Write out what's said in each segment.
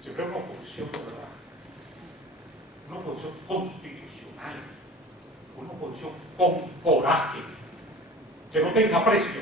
siempre una oposición de verdad, una oposición constitucional, una oposición con coraje, que no tenga precio.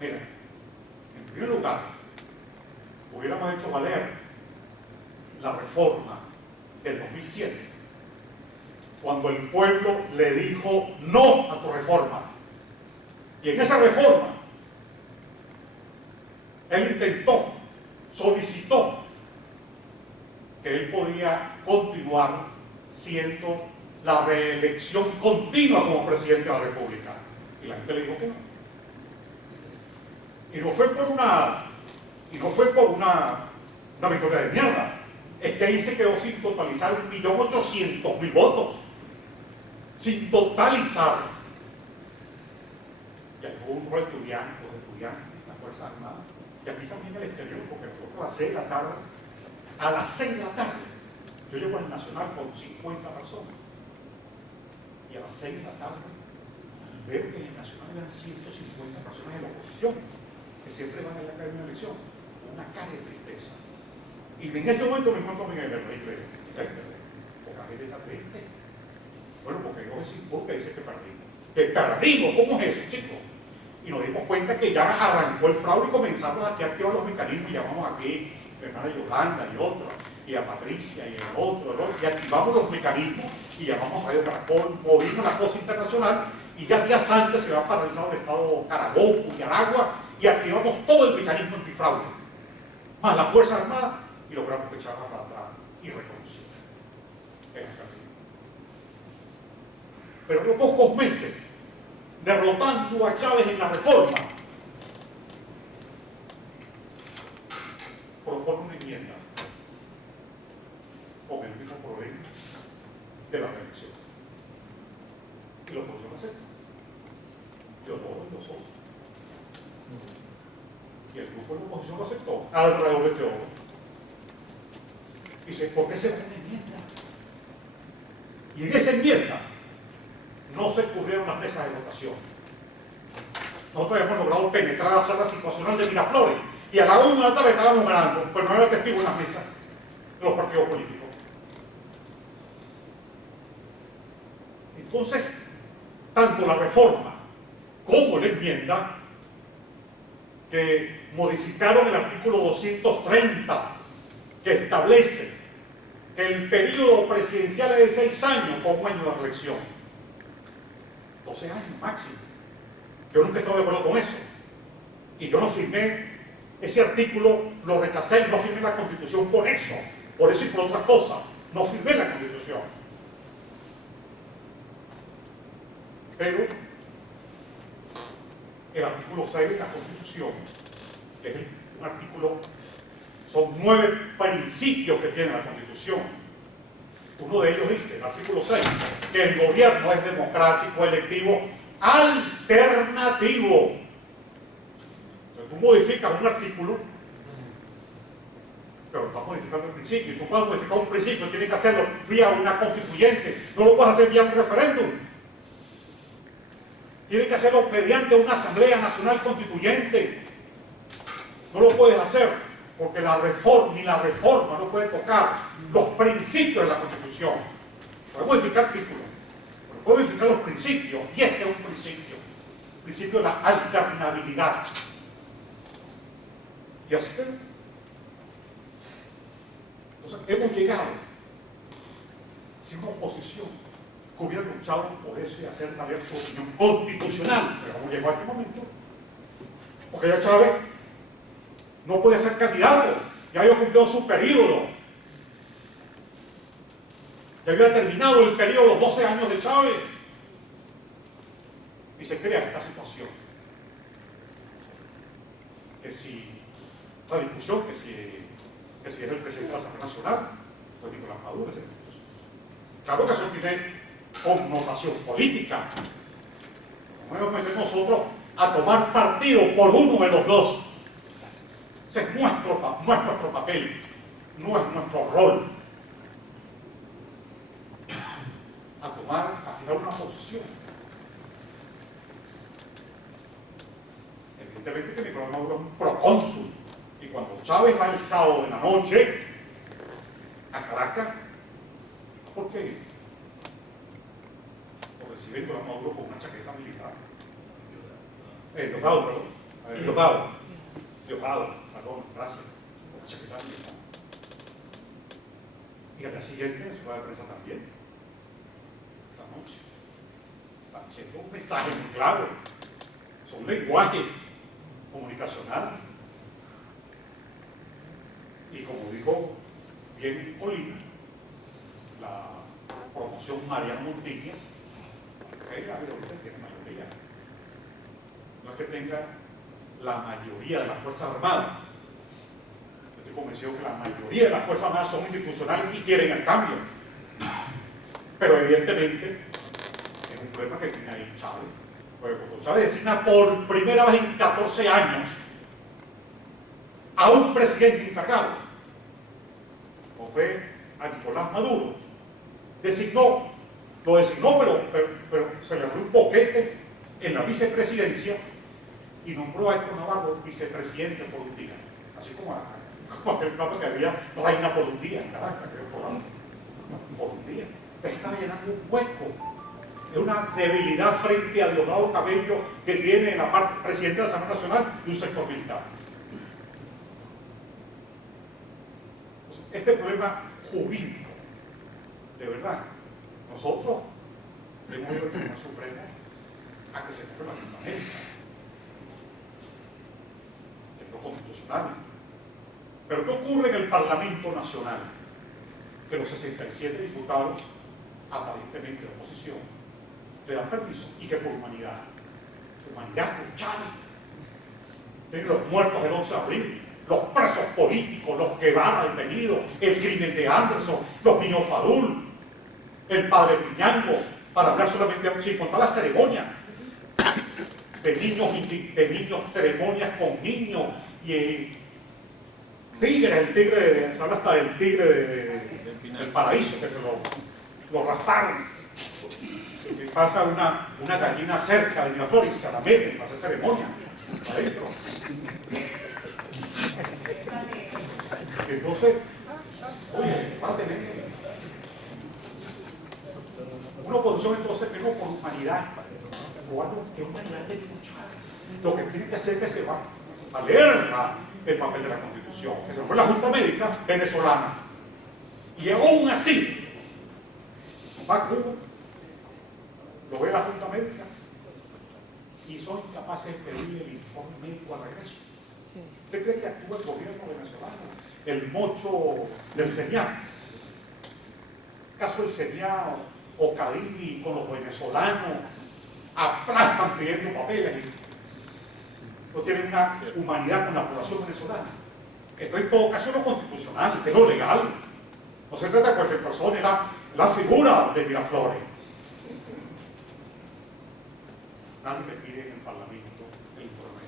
Mira, en primer lugar, hubiéramos hecho valer la reforma del 2007, cuando el pueblo le dijo no a tu reforma. Y en esa reforma, él intentó, solicitó que él podía continuar siendo la reelección continua como presidente de la República. Y la gente le dijo que no. Y no fue por una victoria de mierda. Es que ahí se quedó sin totalizar 1.800.000 votos. Sin totalizar. Y hay un grupo de estudiantes, las Fuerzas Armadas, y aquí también en el exterior, porque nosotros a las 6 de la tarde, yo llego al Nacional con 50 personas. Y a las 6 de la tarde veo que en el Nacional eran 150 personas de la oposición, que siempre van a ir a caer en una elección, con una cara de tristeza. Y en ese momento me encuentro en el rey, porque la gente está triste. Bueno, porque yo es porque dice que perdimos. Que perdimos, ¿cómo es eso, chicos? Y nos dimos cuenta que ya arrancó el fraude y comenzamos a activar los mecanismos. Llamamos aquí a mi hermana Yolanda y otros, y a Patricia y el otro, y activamos los mecanismos y llamamos a Radio Caracol, movimos la cosa internacional, y ya días antes se había paralizado el estado Carabobo, Nicaragua, y activamos todo el mecanismo antifraude, más la Fuerza Armada, y logramos que echarla para atrás y reconocer. Pero en los pocos meses, derrotando a Chávez en la reforma, propone una enmienda con el mismo problema de la reelección. Y la oposición acepta. Teodoro y nosotros. Y el grupo de la oposición lo aceptó alrededor de Teodoro. Dice, ¿por qué se hace una enmienda? Y en esa enmienda no se cubrieron las mesas de votación. Nosotros habíamos logrado penetrar la sala situacional de Miraflores y a la 1 de la tarde estábamos ganando, pero no era testigo en las mesas de los partidos políticos. Entonces, tanto la reforma como la enmienda que modificaron el artículo 230, que establece que el periodo presidencial es de 6 años con un año de reelección. 12 años máximo. Yo nunca he estado de acuerdo con eso. Y yo no firmé ese artículo, lo rechacé y no firmé la Constitución por eso y por otras cosas. No firmé la Constitución. Pero el artículo 6 de la Constitución, que es un artículo, son 9 principios que tiene la Constitución. Uno de ellos dice, el artículo 6, que el gobierno es democrático, electivo, alternativo. Entonces tú modificas un artículo, pero estás modificando el principio. Y tú puedes modificar un principio, tienes que hacerlo vía una constituyente, no lo puedes hacer vía un referéndum. Tienes que hacerlo mediante una Asamblea Nacional Constituyente. No lo puedes hacer porque la reforma no puede tocar los principios de la Constitución. Puede modificar artículos, pero puede modificar los principios, y este es un principio. El principio de la alternabilidad. Y así que, entonces, hemos llegado sin una oposición que hubiera luchado por eso y hacer valer su opinión constitucional. Pero ¿cómo llegó a este momento? Porque ya Chávez no puede ser candidato, ya había cumplido su periodo, ya había terminado el periodo de los 12 años de Chávez, y se crea esta situación. Que si la discusión, que si era el presidente de la Asamblea Nacional, pues Nicolás Maduro. Claro que eso tiene connotación política. No nos metemos nosotros a tomar partido por uno de los dos. Ese es nuestro papel, no es nuestro rol. A fijar una posición. Evidentemente que Nicolás Maduro es un procónsul y Y cuando Chávez va el sábado de la noche a Caracas, ¿por qué? Por recibir a Maduro con una chaqueta militar. Diosdado, perdón. Diosdado, perdón, gracias. Con una chaqueta militar. Y al día siguiente, en su rueda de prensa también. Esta noche. Están haciendo un mensaje muy claro. Es un lenguaje comunicacional. Y como dijo bien Colina, la promoción Mariano Montilla, ahorita tiene mayoría. No es que tenga la mayoría de las Fuerzas Armadas. Estoy convencido que la mayoría de las Fuerzas Armadas son institucionales y quieren el cambio. Pero evidentemente es un problema que tiene ahí Chávez. Porque cuando Chávez designa por primera vez en 14 años a un presidente encargado, como fue a Nicolás Maduro, lo designó, pero se le abrió un boquete en la vicepresidencia y nombró a Héctor Navarro vicepresidente por un día. Así como aquel papa que había reina por un día en Caracas, por un día. Está llenando un hueco. Es una debilidad frente a Diosdado Cabello que tiene la parte presidente de la Asamblea Nacional y un sector militar. Este problema jurídico, de verdad, nosotros hemos ido al Tribunal Supremo a que se ponga la fundamenta, que es lo constitucional. Pero ¿qué ocurre en el Parlamento Nacional? Que los 67 diputados, aparentemente de oposición, le dan permiso, y que por humanidad con Chávez, tienen los muertos del 11 de abril, los presos políticos, los Guevara detenidos, el crimen de Anderson, los niños Fadul, el padre Piñango, para hablar solamente sin contar la ceremonia de niños, ceremonias con niños, y el tigre, se habla hasta del tigre del paraíso, que se lo rasparon. Si pasa una gallina cerca de Miraflores y se la meten para hacer ceremonia adentro. Entonces, oye, va a tener una oposición entonces primero por humanidad, probando que humanidad tiene mucho. Lo que tiene que hacer es que se va a leer el papel de la Constitución, que se fue la Junta Médica venezolana. Y aún así, va a Cuba, lo ve la Junta Médica y son incapaces de pedirle el informe médico al regreso. ¿Usted cree que actúa el gobierno venezolano? El mocho del CENIAC, caso del CENIAC o Cadivi con los venezolanos, aplastan pidiendo papeles y no tienen una humanidad con la población venezolana. Esto en todo caso es lo constitucional, es lo legal. No se trata de cualquier persona, es la figura de Miraflores. Nadie le pide en el Parlamento el informe.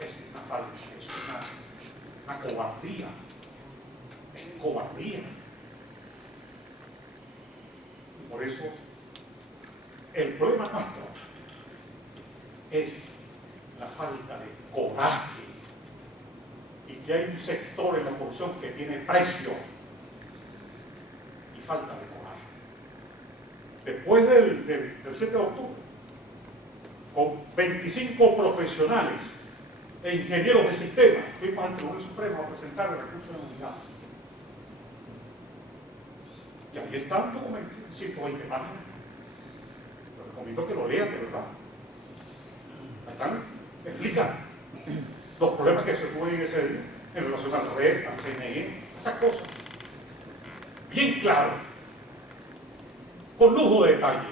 Es una falacia, es una cobardía. Es cobardía. Y por eso, el problema nuestro es la falta de coraje. Y que hay un sector en la oposición que tiene precio y falta de coraje. Después del 7 de octubre, con 25 profesionales e ingenieros de sistema, fuimos al Tribunal Supremo a presentar el recurso de nulidad. Y ahí están documentos, 120 páginas. Les recomiendo que lo lean de verdad. Ahí están, explican los problemas que se tuvieron en ese día en relación al red, al CNE, esas cosas. Bien claro, con lujo de detalle.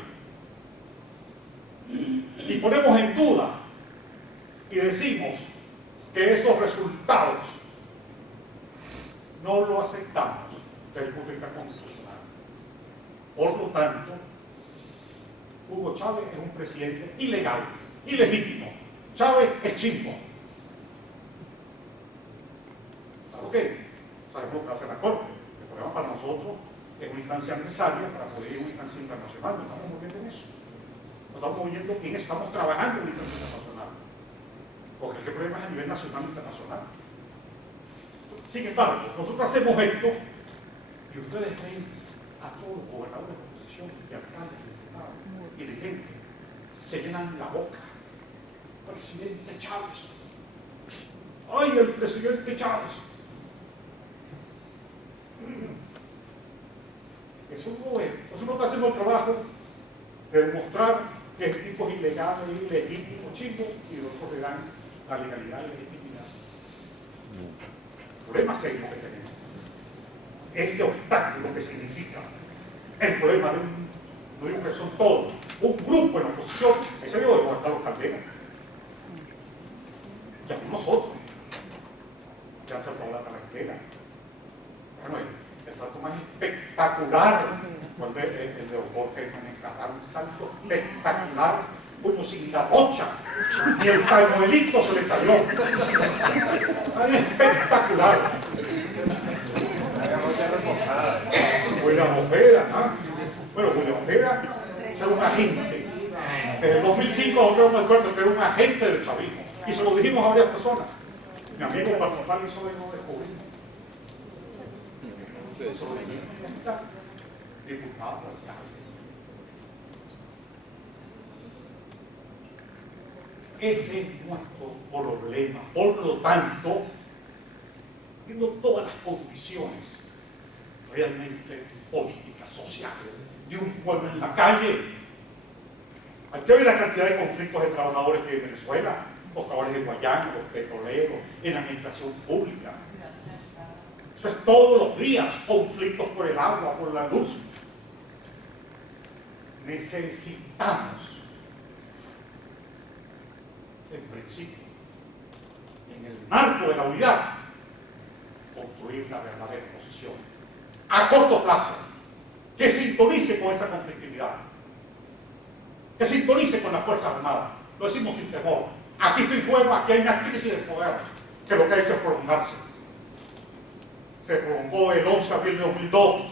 Y ponemos en duda y decimos que esos resultados no lo aceptamos desde el punto de vista constitucional. Por lo tanto, Hugo Chávez es un presidente ilegal, ilegítimo. Chávez es chimbo. ¿Claro qué? Sabemos lo que hace la Corte. El problema para nosotros es una instancia necesaria para poder ir a una instancia internacional. No estamos moviendo en eso. No estamos moviendo en eso. Estamos trabajando en una instancia internacional. porque el problema es a nivel nacional e internacional. Sin embargo, nosotros hacemos esto y ustedes ven a todos los gobernadores de oposición, y alcaldes, y diputados, y dirigentes, se llenan la boca. Presidente Chávez. ¡Ay, el presidente Chávez! Eso no es. Nosotros no hacemos el trabajo de demostrar que el tipo es ilegal, es ilegítimo, chico, y nosotros le dan la legalidad y la legitimidad. El problema serio que tenemos, ese obstáculo que significa el problema de no digo que son todos, un grupo en la oposición, ese digo de Carlos Caldera. Ya no nosotros, que han saltado la carretera. Bueno, el salto más espectacular fue el de Jorge Manecarra, un salto espectacular, como sin la bocha, y el pañuelito se le salió. Ay, espectacular. William Ojeda, ¿no? Bueno, William Ojeda era un agente. En el 2005 nosotros me acuerdo que era un agente del chavismo. Y se lo dijimos a varias personas. Mi amigo Parzafal hizo de no descubrir. Se lo dijimos. Está diputado alcalde. Ese es nuestro problema. Por lo tanto, viendo todas las condiciones realmente políticas, sociales, de un pueblo en la calle, hay que ver la cantidad de conflictos de trabajadores que hay en Venezuela, los trabajadores de Guayana, los petroleros, en la administración pública. Eso es todos los días, conflictos por el agua, por la luz. Necesitamos, en principio, en el marco de la unidad, construir la verdadera oposición a corto plazo, que sintonice con esa conflictividad, que sintonice con las Fuerzas Armadas. Lo decimos sin temor. Aquí estoy en juego, aquí hay una crisis de poder que lo que ha hecho es prolongarse. Se prolongó el 11 de abril de 2002,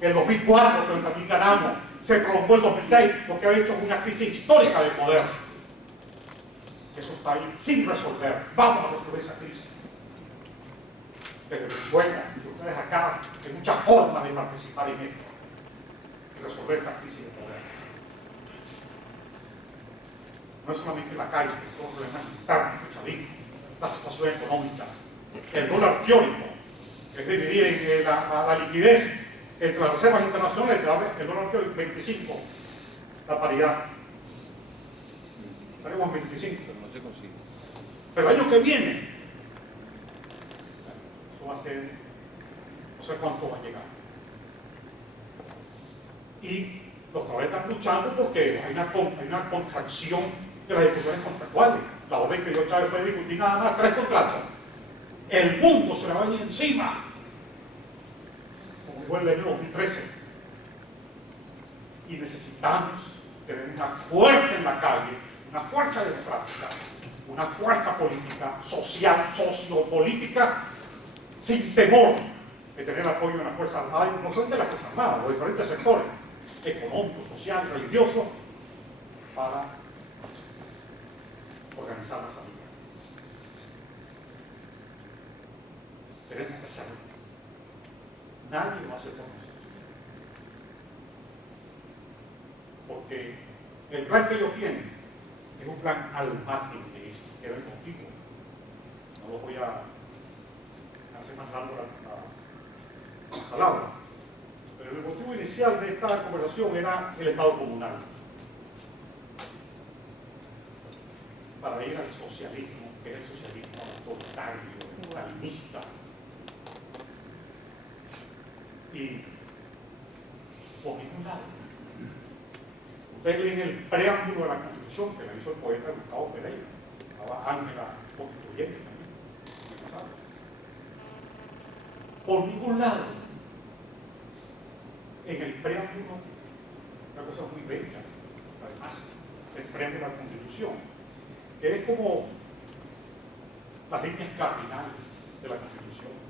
el 2004, que también ganamos, se prolongó el 2006, lo que ha hecho es una crisis histórica de poder. Eso está ahí sin resolver. Vamos a resolver esa crisis. Desde Venezuela, y ustedes acá, hay muchas formas de participar en esto y resolver esta crisis de poder. No es solamente la calle, son problemas internos del chavismo, la situación económica, el dólar teórico, que es dividir en la liquidez entre las reservas internacionales, el dólar teórico 25, la paridad. Estaremos en 25. Pero no se consigue. Pero el año que viene, eso va a ser, no sé cuánto va a llegar. Y los trabajadores están luchando porque hay una contracción de las discusiones contractuales. La orden que dio Chávez fue discutir nada más 3 contratos. El mundo se le va a venir encima, como dijo el año 2013. Y necesitamos tener una fuerza en la calle, una fuerza democrática, una fuerza política, social, sociopolítica, sin temor de tener apoyo en las Fuerzas Armadas, no solamente de las Fuerzas Armadas, los diferentes sectores, económico, social, religioso, para organizar la salida. Tenemos que hacerlo. Nadie lo hace por nosotros. Porque el plan que ellos tienen es un plan al margen de esto, que era el motivo. No lo voy a hacer más largo la palabra. Pero el motivo inicial de esta conversación era el Estado comunal. Para ir al socialismo, que es el socialismo autoritario, stalinista. Y por ningún lado. Ustedes leen el preámbulo de la Constitución que la hizo el poeta Gustavo Pereira. Estaba Ángela constituyente también. Por ningún lado. En el preámbulo, una cosa muy bella, además, el preámbulo de la Constitución, que es como las líneas cardinales de la Constitución.